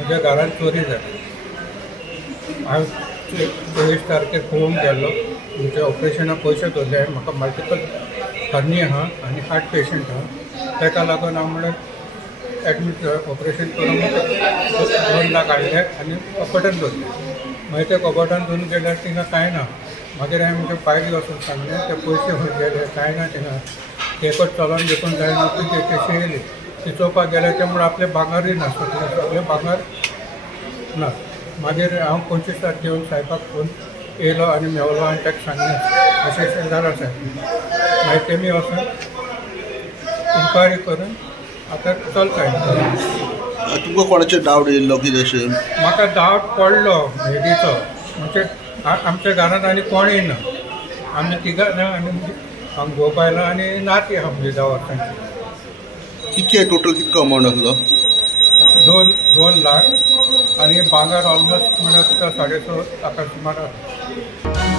म्हज्या घरांत चोरी जाली। हांव 23 तारखेक पळोवंक गेल्लो, म्हणजे ऑपरेशनाक पयशे दवरले। म्हाका मल्टिपल हर्नी आहा आनी हार्ट पेशंट आहा, ताका लागून हांव म्हणलें एडमीट ऑपरेशन करून 2 लाख हाडले आनी कपाटान दवरले। मागीर ते कपाटान दवरून गेल्यार थिंगा कांय ना। मागीर हांवें म्हणजे पायरी वचून सांगलें, ते पयशे खंय गेले कांय ना थिंगा। एकच चलोन देखून जायना, तशें येयली ती चोवपाक गेले ते म्हण आपले भांगारूय ना, सगळे भांगार ना। मागीर हांव 25 तारखे येवन साहेबाक फोन येयलो आनी मेवलो आनी ताका सांगलें अशें जाला साहेब। मागीर तेमी वचून इन्क्वायरी करून आतां चलता। तुमकां कोणाचे डावट येयल्लो कितें अशें? म्हाका डावट पडलो हेडीचो, म्हणजे आमच्या घरांत आनी कोणूय ना, आमी तिगां ना आनी हांव घोव बायलां आनी नाती आहा म्हणजे 10 वर्सांची। कितके टोटल कितको अमावंट आसलो? 2 लाख आनी भांगर ऑलमोस्ट म्हणल्यार तुका 6.5 लाखा सुमार आसा।